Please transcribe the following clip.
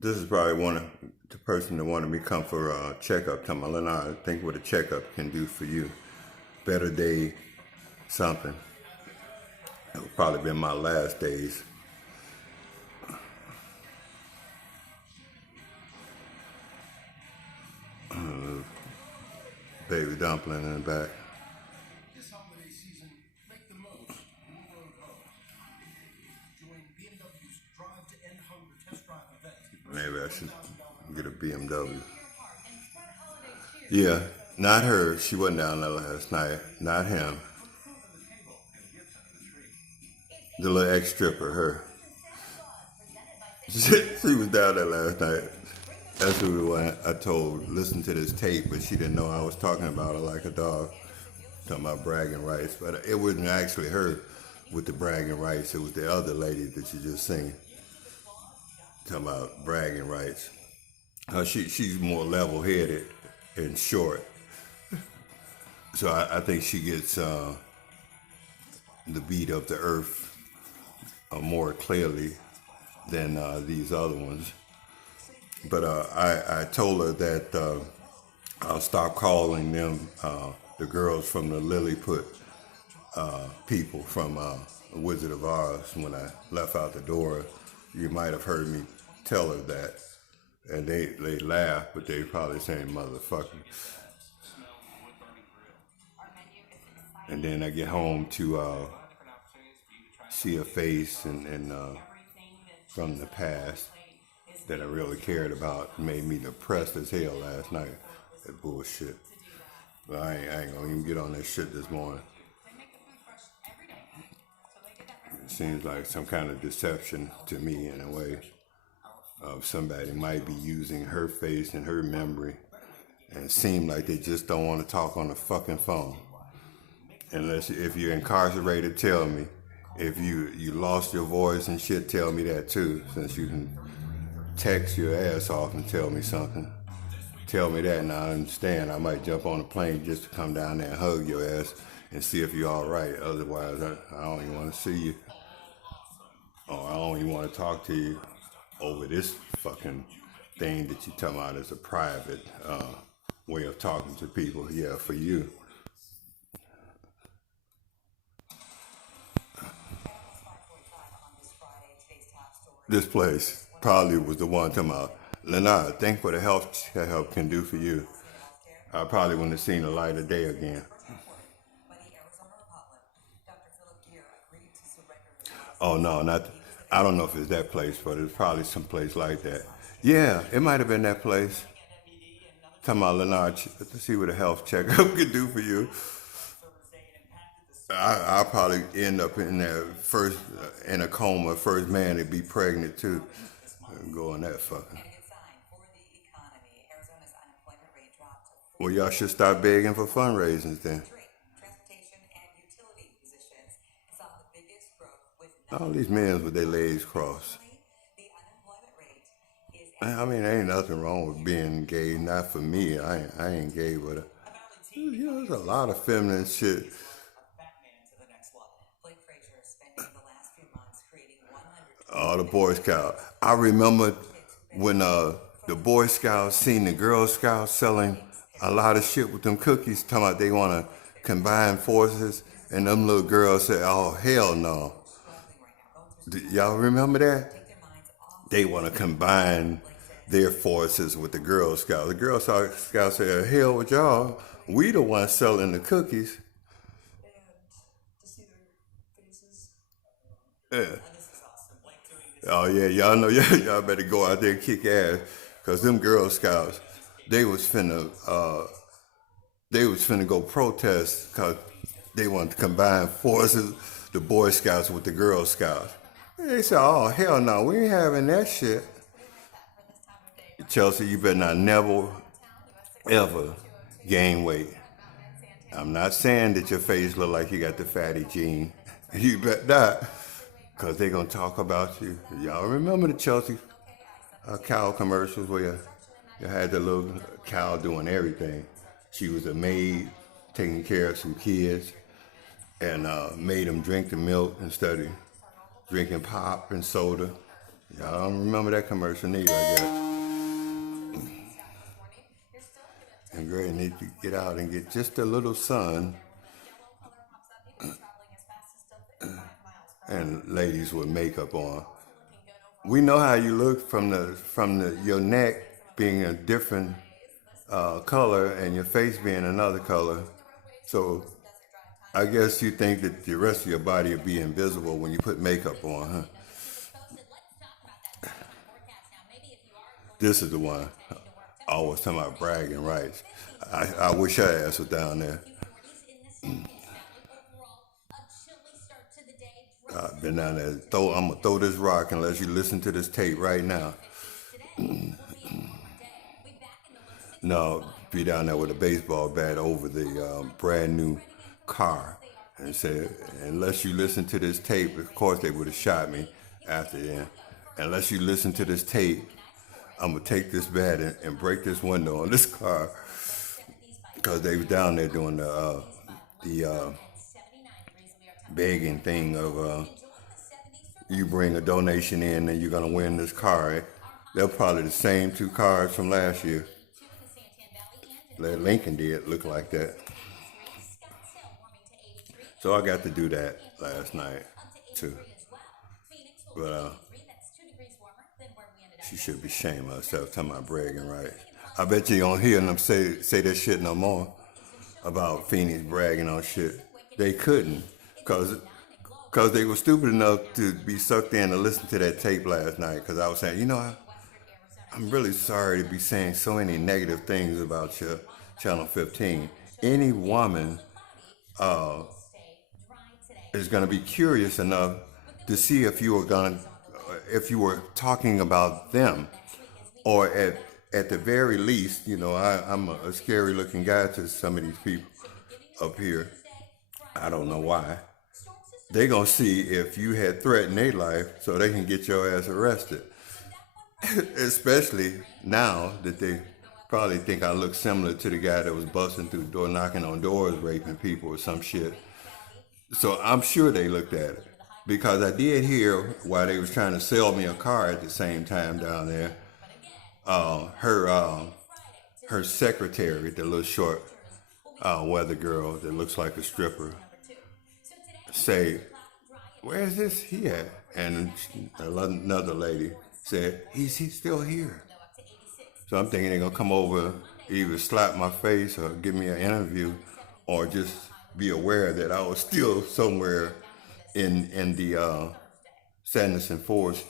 This is probably the person that wanted me to come for a checkup. Tell me, Leonard, think what a checkup can do for you. Better day, something. It would probably been my last days. Baby dumpling in the back. This holiday season, make the most. New road home. Join BMW's Drive to End Hunger test drive event. Maybe I should get a BMW. Yeah, not her. She wasn't down there last night. Not him. The little ex-stripper, her. She was down there last night. That's who I told, listen to this tape, but she didn't know I was talking about her like a dog. Talking about bragging rights. But it wasn't actually her with the bragging rights. It was the other lady that you just seen. Talking about bragging rights. She's more level-headed and short. So I think she gets the beat of the earth more clearly than these other ones. But I told her that I'll stop calling them the girls from the Lilliput people from Wizard of Oz. When I left out the door, you might have heard me tell her that. And they laugh, but they probably saying motherfucker. And then I get home to see a face and from the past that I really cared about. Made me depressed as hell last night. That bullshit. But I ain't gonna even get on that shit this morning. It seems like some kind of deception to me in a way. Of somebody might be using her face and her memory and it seem like they just don't want to talk on the fucking phone. Unless if you're incarcerated, tell me. If you lost your voice and shit, tell me that too, since you can text your ass off and tell me something. Tell me that and I understand. I might jump on a plane just to come down there and hug your ass and see if you're all right. Otherwise, I don't even want to see you. Or I don't even want to talk to you over this fucking thing that you talking about as a private way of talking to people. Yeah, for you. This place probably was the one talking about, Leonard, think what a health checkup can do for you. I probably wouldn't have seen the light of day again. Oh no, not. I don't know if it's that place, but it's probably some place like that. Yeah, it might have been that place. Talking about Leonard, let's see what a health checkup could do for you. I'll probably end up in there first, in a coma, first man to be pregnant too. Going that fucking. Well, y'all should start begging for fundraisings then. All these men with their legs crossed. I mean, there ain't nothing wrong with being gay. Not for me. I ain't gay, but you know, there's a lot of feminine shit. Oh, the Boy Scout. I remember when the Boy Scouts seen the Girl Scouts selling a lot of shit with them cookies, talking about they want to combine forces, and them little girls said, "Oh hell no." Y'all remember that? They want to combine their forces with the Girl Scouts. The Girl Scouts said, "Hell with y'all. We the ones selling the cookies." Yeah. Oh yeah, y'all know y'all better go out there and kick ass, cause them Girl Scouts, they was finna go protest, cause they wanted to combine forces, the Boy Scouts with the Girl Scouts. They said, "Oh hell no, we ain't having that shit." Chelsea, you better not never ever gain weight. I'm not saying that your face look like you got the fatty gene. You bet not. Because they're going to talk about you. Y'all remember the Chelsea cow commercials where you had the little cow doing everything. She was a maid taking care of some kids and made them drink the milk instead of drinking pop and soda. Y'all don't remember that commercial neither, I guess. And Gray need to get out and get just a little sun. And ladies with makeup on. We know how you look from the your neck being a different color and your face being another color. So I guess you think that the rest of your body will be invisible when you put makeup on, huh? This is the one. I was talking about bragging rights. I wish her ass was down there. I've been down there. I'm gonna throw this rock unless you listen to this tape right now. No, be down there with a baseball bat over the brand new car and said, unless you listen to this tape, of course they would have shot me after then. Unless you listen to this tape, I'm gonna take this bat and break this window on this car because they was down there doing the begging thing of you bring a donation in and you're gonna win this car. Right? They're probably the same two cars from last year. Lincoln did look like that. So I got to do that last night too. But she should be ashamed of herself talking about bragging rights. I bet you don't hear them say that shit no more about Phoenix bragging on shit. They couldn't because they were stupid enough to be sucked in and listen to that tape last night because I was saying, I'm really sorry to be saying so many negative things about your Channel 15. Any woman is going to be curious enough to see if you were talking about them, or at the very least, I'm a scary looking guy to some of these people up here. I don't know why. They gonna see if you had threatened their life so they can get your ass arrested. Especially now that they probably think I look similar to the guy that was busting through the door, knocking on doors, raping people or some shit. So I'm sure they looked at it because I did hear while they was trying to sell me a car at the same time down there. Her secretary, the little short weather girl that looks like a stripper, say, "Where is this he at?" And another lady said, "He's still here." So I'm thinking they're gonna come over, either slap my face or give me an interview, or just be aware that I was still somewhere in the Sanderson Forest